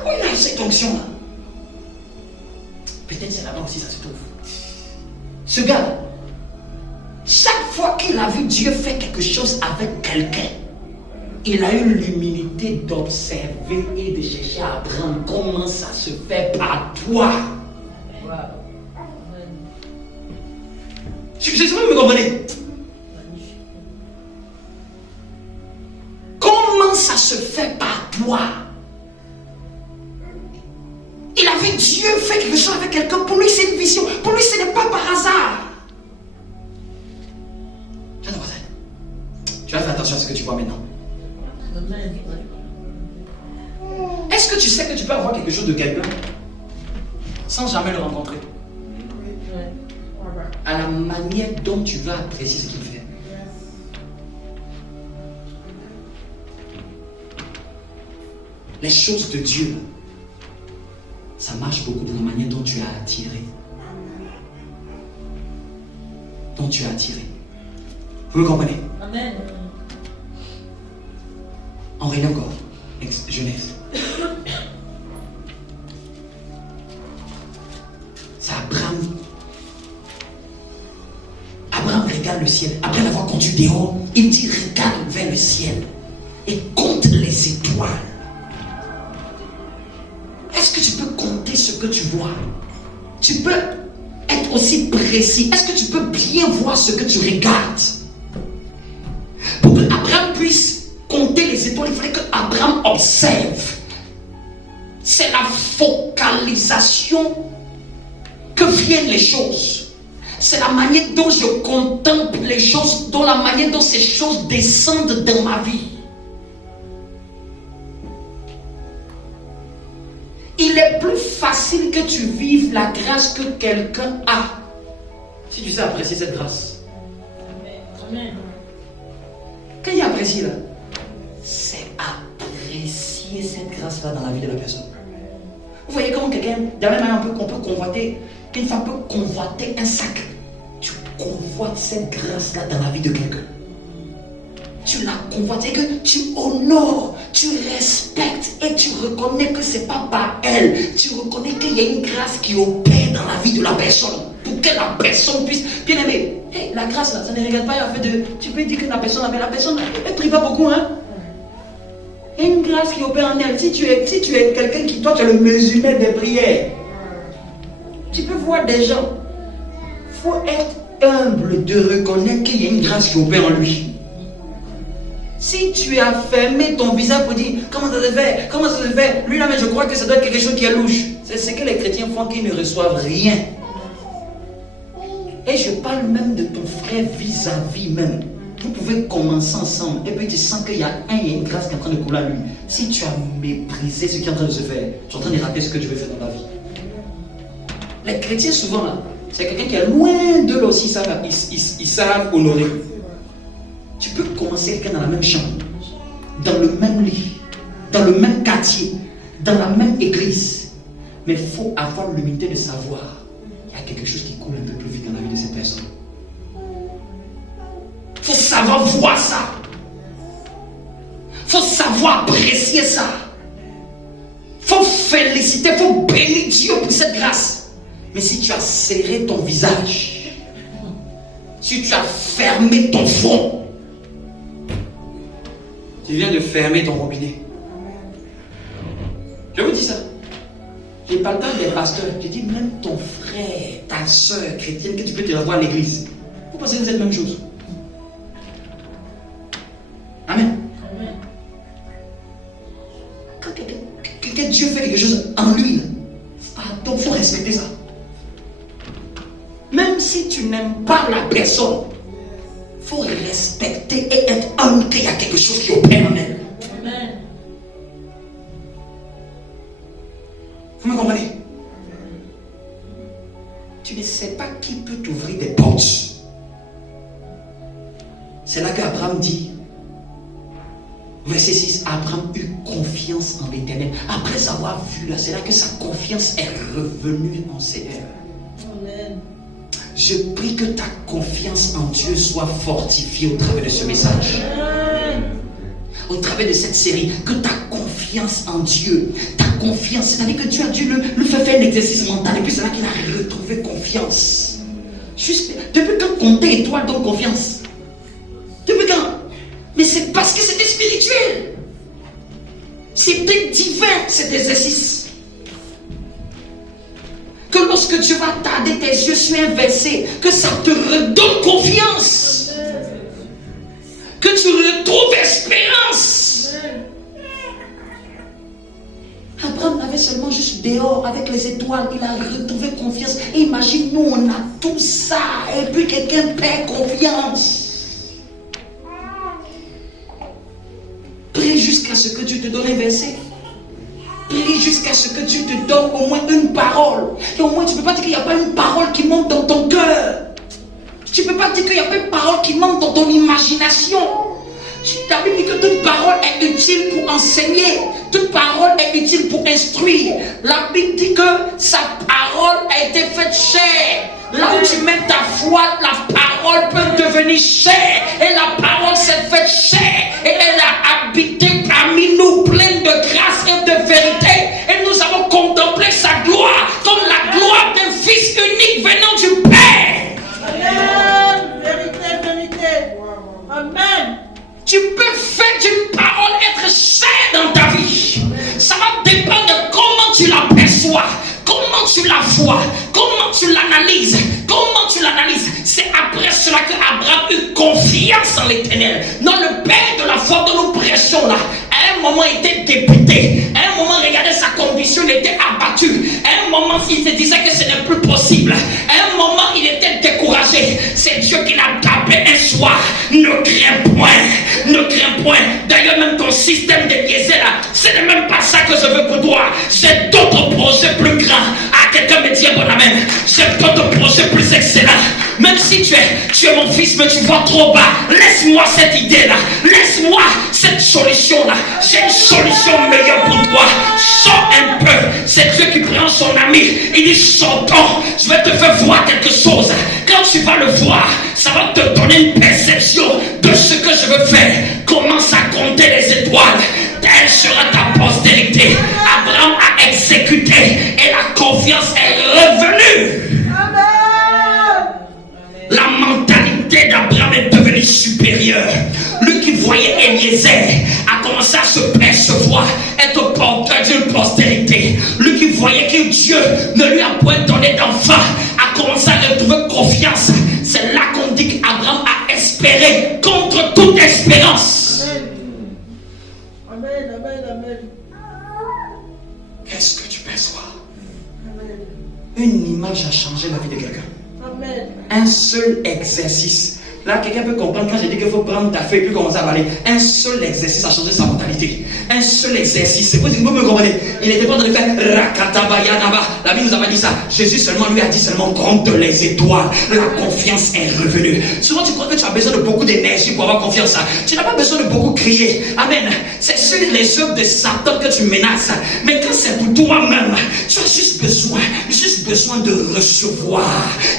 Où il a cette onction-là? Peut-être c'est là-bas aussi, ça se trouve. Ce gars, chaque fois qu'il a vu Dieu faire quelque chose avec quelqu'un, il a eu l'humilité d'observer et de chercher à apprendre comment ça se fait par toi. Je sais pas si vous me comprenez. Comment ça se fait par toi? Il a vu Dieu faire quelque chose avec quelqu'un. Pour lui, c'est une vision. Pour lui, ce n'est pas par hasard. Tu vas faire attention à ce que tu vois maintenant. Est-ce que tu sais que tu peux avoir quelque chose de quelqu'un sans jamais le rencontrer? À la manière dont tu vas apprécier ce qu'il fait. Les choses de Dieu, ça marche beaucoup de la manière dont tu as attiré. Dont tu as attiré. Vous me comprenez? Amen. En réunion encore, Genèse. C'est Abraham. Abraham regarde le ciel. Après l'avoir conduit dehors, il dit regarde vers le ciel et compte les étoiles. Est-ce que tu peux compter ce que tu vois? Tu peux être aussi précis. Est-ce que tu peux bien voir ce que tu regardes? Pour que Abraham puisse compter les étoiles, il fallait que Abraham observe. C'est la focalisation que viennent les choses. C'est la manière dont je contemple les choses, dans la manière dont ces choses descendent dans ma vie. Il est plus facile que tu vives la grâce que quelqu'un a. Si tu sais apprécier cette grâce. Amen. Quand il y a apprécié là, c'est apprécier cette grâce-là dans la vie de la personne. Vous voyez comment quelqu'un, de la même manière qu'on peut convoiter, une femme peut convoiter un sac. Tu convoites cette grâce-là dans la vie de quelqu'un. Tu la convoites et que tu honores, tu respectes et tu reconnais que ce n'est pas par elle. Tu reconnais qu'il y a une grâce qui opère dans la vie de la personne. Pour que la personne puisse. Bien aimé, hey, la grâce là, ça ne regarde pas le fait de. Tu peux dire que la personne, elle ne prie pas beaucoup, hein. Il y a une grâce qui opère en elle. Si tu es quelqu'un qui, toi, tu es le musulman des prières, tu peux voir des gens. Il faut être humble de reconnaître qu'il y a une grâce qui opère en lui. Si tu as fermé ton visage pour dire comment ça se fait, lui là, mais je crois que ça doit être quelque chose qui est louche. C'est ce que les chrétiens font, qu'ils ne reçoivent rien. Et je parle même de ton frère vis-à-vis même. Vous pouvez commencer ensemble et puis tu sens qu'il y a une grâce qui est en train de couler à lui. Si tu as méprisé ce qui est en train de se faire, tu es en train de rater ce que Dieu veut faire dans ta vie. Les chrétiens souvent là, c'est quelqu'un qui est loin d'eux aussi, ils savent honorer. Tu peux commencer quelqu'un dans la même chambre, dans le même lit, dans le même quartier, dans la même église. Mais il faut avoir l'humilité de savoir qu'il y a quelque chose qui coule un peu plus vite dans la vie de cette personne. Il faut savoir voir ça. Il faut savoir apprécier ça. Il faut féliciter, il faut bénir Dieu pour cette grâce. Mais si tu as serré ton visage, si tu as fermé ton front, tu viens de fermer ton robinet. Je vous dis ça. Je ne parle pas des pasteurs. Je dis même ton frère, ta soeur chrétienne que tu peux te revoir à l'église. Vous pensez que c'est la même chose. Amen. Quand quelqu'un, Dieu fait quelque chose en lui, pardon, il faut respecter ça. Même si tu n'aimes pas la personne, il faut respecter et être humble qu'il y a quelque chose qui opère en elle. Amen. Vous me comprenez? Tu ne sais pas qui peut t'ouvrir des portes. C'est là qu'Abraham dit, verset 6, Abraham eut confiance en l'Éternel. Après avoir vu là, c'est là que sa confiance est revenue en Seigneur. Amen. Je prie que ta confiance en Dieu soit fortifiée au travers de ce message. Au travers de cette série, que ta confiance en Dieu, ta confiance, c'est-à-dire que Dieu a dû le faire un exercice mental et puis c'est là qu'il a retrouvé confiance. Juste, depuis quand compter étoile donne confiance? Depuis quand? Mais c'est parce que c'était spirituel. C'était divin cet exercice. Que lorsque tu vas tarder tes yeux sur un verset, que ça te redonne confiance. Que tu retrouves espérance. Abraham avait seulement juste dehors avec les étoiles, il a retrouvé confiance. Et imagine, nous on a tout ça et puis quelqu'un perd confiance. Prie jusqu'à ce que Dieu te donne un verset. Prie jusqu'à ce que Dieu te donne au moins une parole. Et au moins tu ne peux pas dire qu'il n'y a pas une parole qui monte dans ton cœur. Tu ne peux pas dire qu'il n'y a pas une parole qui monte dans ton imagination. La Bible dit que toute parole est utile pour enseigner. Toute parole est utile pour instruire. La Bible dit que sa parole a été faite chair. Là où tu mets ta foi, la parole peut devenir chair. Et la parole s'est faite chair. Et elle a habité parmi nous, pleine de grâce et de vérité. Et nous avons contemplé sa gloire comme la gloire d'un Fils unique venant du Père. Amen. Vérité, vérité. Amen. Tu peux faire d'une parole être chair dans ta vie. Ça va dépendre de comment tu l'aperçois, comment tu la vois, comment tu l'analyses, C'est après cela que Abraham eut confiance en l'Éternel. Non, le père de la foi dont nous prêchons là, à un moment il était député, à un moment regardez sa condition, il était abattu, à un moment il se disait que ce n'est plus possible, à un moment il était découragé. C'est Dieu qui l'a tapé un soir. Ne crains point. D'ailleurs même ton système de diesel là, ce n'est même pas ça que je veux pour toi. J'ai d'autres projets plus grands. Ah, quelqu'un me dit bon amen. J'ai d'autres projets plus excellents. Même si tu Tu es mon fils, mais tu vois trop bas. Laisse-moi cette idée-là. Laisse-moi cette solution-là. J'ai une solution meilleure pour toi. Sors un peu. C'est Dieu qui prend son ami. Il dit, sortons. Je vais te faire voir quelque chose. Quand tu vas le voir, ça va te donner une perception de ce que je veux faire. Commence à compter les étoiles. Telle sera ta postérité. Abraham a exécuté et la confiance est revenue. Amen. La mentalité d'Abraham est devenue supérieure. Lui qui voyait Eliezer a commencé à se percevoir, être porteur d'une postérité. Lui qui voyait que Dieu ne lui a point donné d'enfant a commencé à retrouver confiance. C'est là qu'on dit qu'Abraham a espéré contre toute espérance. Amen, amen, amen. Qu'est-ce que tu perçois? Amen. Une image a changé la vie de quelqu'un. Amen. Un seul exercice. Là, quelqu'un peut comprendre quand j'ai dit qu'il faut prendre ta feuille et puis commencer à parler. Un seul exercice a changé sa mentalité. Un seul exercice. C'est possible, vous me comprenez? Il n'était pas en train de faire Rakatabayanaba. La Bible nous a pas dit ça. Jésus seulement lui a dit seulement compte les étoiles. La confiance est revenue. Souvent, tu crois que tu as besoin de beaucoup d'énergie pour avoir confiance. Tu n'as pas besoin de beaucoup crier. Amen. C'est sur les œuvres de Satan que tu menaces. Mais quand c'est pour toi-même, tu as juste besoin de recevoir.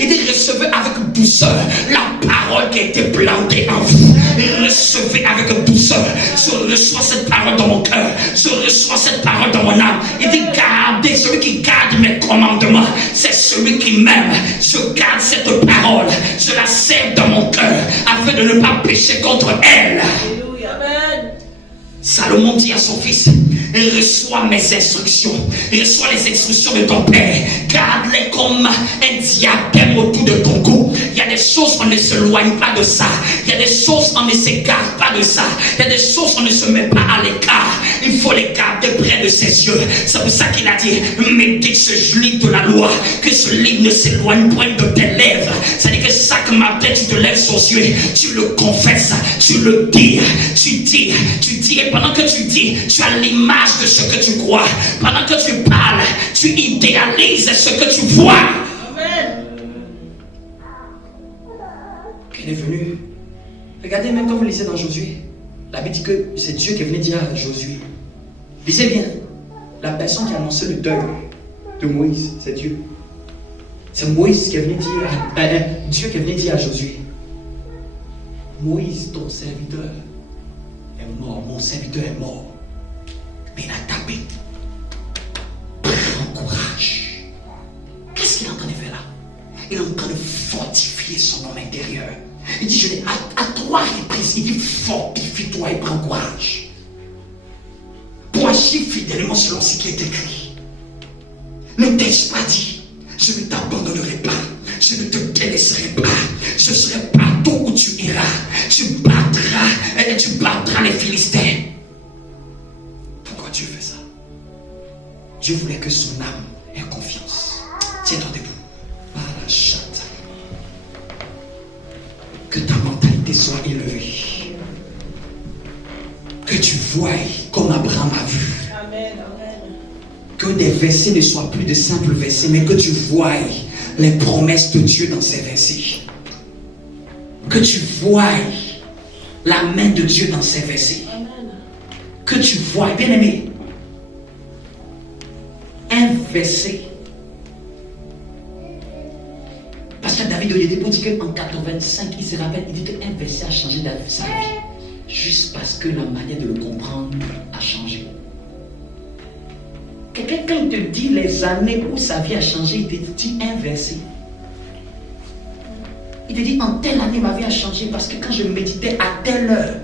Et de recevoir avec douceur la parole qui a été plantée en vous. Et recevez avec douceur. Je reçois cette parole dans mon cœur. Je reçois cette parole dans mon âme. Il dit gardez, celui qui garde mes commandements, c'est celui qui m'aime. Je garde cette parole. Je la serre dans mon cœur afin de ne pas pécher contre elle. Alléluia. Amen. Salomon dit à son fils, reçois mes instructions, reçois les instructions de ton père, garde-les comme un diadème autour de ton cou. Il y a des choses, on ne s'éloigne pas de ça. Il y a des choses, on ne s'égare pas de ça. Il y a des choses, on ne se met pas à l'écart. Il faut les garder près de ses yeux. C'est pour ça qu'il a dit, médite ce livre de la loi, que ce livre ne s'éloigne point de tes lèvres. C'est-à-dire que chaque matin, tu te lèves sur yeux, tu le confesses, tu le dis, tu dis, et pendant que tu dis, tu as l'image de ce que tu crois. Pendant que tu parles, tu idéalises ce que tu vois. Amen. Il est venu. Regardez, même quand vous lisez dans Josué, la Bible dit que c'est Dieu qui est venu dire à Josué. Lisez bien, la personne qui a annoncé le deuil de Moïse, c'est Dieu. C'est Moïse qui est venu dire, Dieu qui est venu dire à Josué, Moïse, ton serviteur, est mort, mon serviteur est mort. Mais il a tapé. Prends courage. Qu'est-ce qu'il est en train de faire là? Il est en train de fortifier son homme intérieur. Il dit, à 3 reprises, il dit, fortifie-toi et prends courage. Pour agir fidèlement selon ce qui est écrit. Ne t'ai-je pas dit, je ne t'abandonnerai pas. Je ne te délaisserai pas. Je serai partout où tu iras. Tu battras les Philistins. Pourquoi Dieu fait ça? Dieu voulait que son âme ait confiance. Tiens-toi debout. Parachata. Que ta mentalité soit élevée. Que tu voies comme Abraham a vu. Amen. Amen. Que des versets ne soient plus de simples versets, mais que tu voies les promesses de Dieu dans ces versets. Que tu voies la main de Dieu dans ces versets. Amen. Que tu voies, bien aimé, un verset. Parce que David Oyedepo dit qu'en 85, il se rappelle, il dit qu'un verset a changé sa vie. Juste parce que la manière de le comprendre a changé. Quelqu'un, quand il te dit les années où sa vie a changé, il te dit un verset. Il te dit, en telle année, ma vie a changé parce que quand je méditais à telle heure,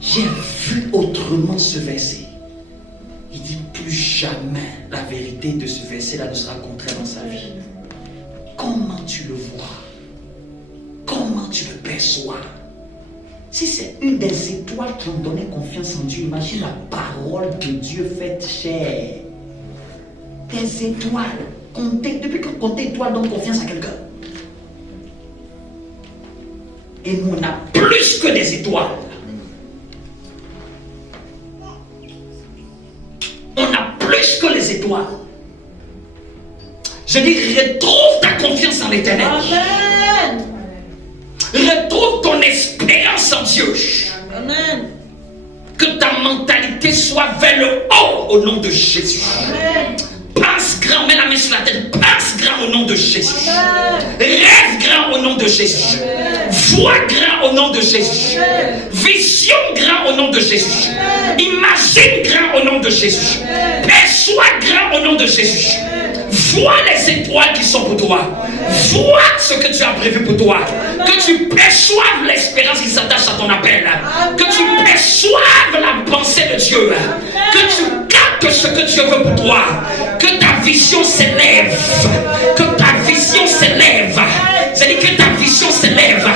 j'ai vu autrement ce verset. Il dit, plus jamais la vérité de ce verset-là ne sera contraire dans sa vie. Comment tu le vois? Comment tu le perçois? Si c'est une des étoiles qui ont donné confiance en Dieu, imagine la parole de Dieu faite chair. Des étoiles. Depuis que compter étoiles donne confiance à quelqu'un. Et nous, on a plus que des étoiles. On a plus que les étoiles. Je dis, retrouve ta confiance en l'Éternel. Amen. Retrouve ton espérance en Dieu. Amen. Que ta mentalité soit vers le haut au nom de Jésus. Amen. Pense grand, mets la main sur la tête. Pense grand au nom de Jésus. Amen. Rêve grand au nom de Jésus. Vois grand au nom de Jésus. Vision grand au nom de Jésus. Imagine grand au nom de Jésus. Perçois grand au nom de Jésus. Vois les étoiles qui sont pour toi. Vois ce que tu as prévu pour toi. Que tu perçoives l'espérance qui s'attache à ton appel. Que tu perçoives la pensée de Dieu. Que tu captes ce que Dieu veut pour toi. Que ta vision s'élève. Que ta vision s'élève. C'est-à-dire que ta vision s'élève.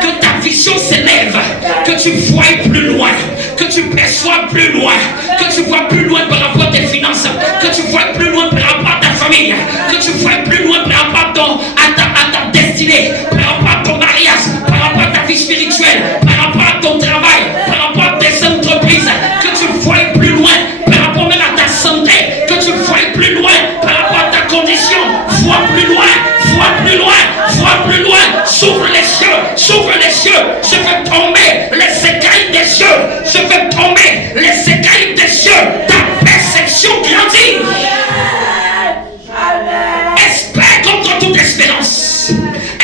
Que ta vision s'élève. Que tu vois plus loin. Que tu perçois plus loin. Que tu vois plus loin par rapport à tes finances. Que tu vois plus loin par rapport à ta famille. Que tu vois plus loin par rapport à ta destinée. Par rapport à ton mariage. Par rapport à ta vie spirituelle. Par rapport à ton travail. Par rapport à tes entreprises. Que tu vois plus loin par rapport même à ta santé. Que tu vois plus loin par rapport à ta condition. Vois plus loin. Vois plus loin. Vois plus loin. S'ouvre les cieux. S'ouvre les cieux. Je fais tomber les écailles des cieux. Je fais tomber les écailles des cieux. Ta perception grandit. Espère contre toute espérance.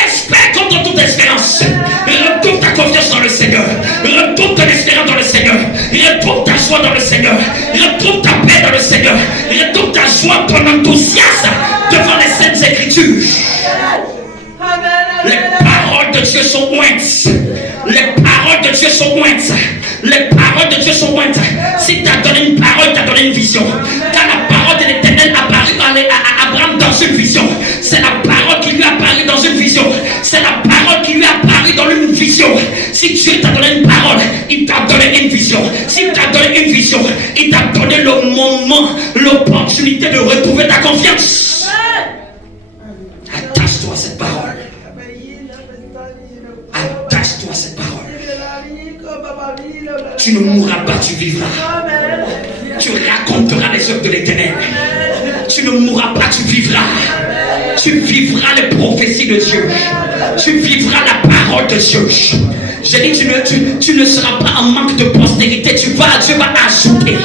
Espère contre toute espérance. Retrouve ta confiance dans le Seigneur. Retrouve ton espérance dans le Seigneur. Retrouve ta joie dans le Seigneur. Retrouve ta paix dans le Seigneur. Retrouve ta joie, ton enthousiasme devant les saintes écritures. Les paroles de Dieu sont ointes. Les paroles de Dieu sont ointes. Les paroles de Dieu sont ointes. Si tu as donné une parole, tu as donné une vision. Quand la parole de l'Éternel apparut à Abraham dans une vision, c'est la parole qui lui apparut dans une vision. C'est la parole qui lui apparut dans une vision. Si Dieu t'a donné une parole, il t'a donné une vision. S'il t'a donné une vision, il t'a donné le moment, l'opportunité de retrouver ta confiance. Attache-toi à cette parole. Attache-toi à cette parole. Tu ne mourras pas, tu vivras. Tu raconteras les œuvres de l'Éternel. Tu ne mourras pas, tu vivras. Tu vivras les prophéties de Dieu. Tu vivras la parole de Dieu. J'ai dit, tu ne seras pas en manque de postérité. Dieu va ajouter.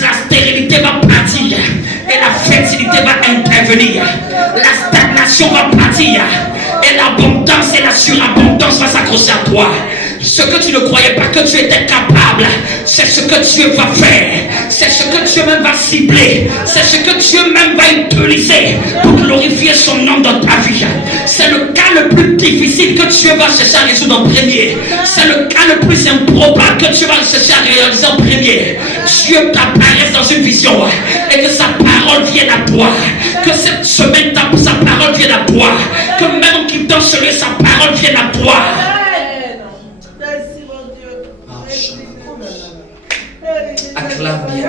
La stérilité va partir. Et la fertilité va intervenir. La stagnation va partir. Et l'abondance et la surabondance va s'accrocher à toi. Ce que tu ne croyais pas que tu étais capable, c'est ce que Dieu va faire. C'est ce que Dieu même va cibler. C'est ce que Dieu même va utiliser pour glorifier son nom dans ta vie. C'est le cas le plus difficile que Dieu va chercher à résoudre en premier. C'est le cas le plus improbable que Dieu va chercher à réaliser en premier. Dieu t'apparaisse dans une vision et que sa parole vienne à toi. Que cette semaine, sa parole vienne à toi. Que même en quittant ce lieu, sa parole vienne à toi. Acclame bien.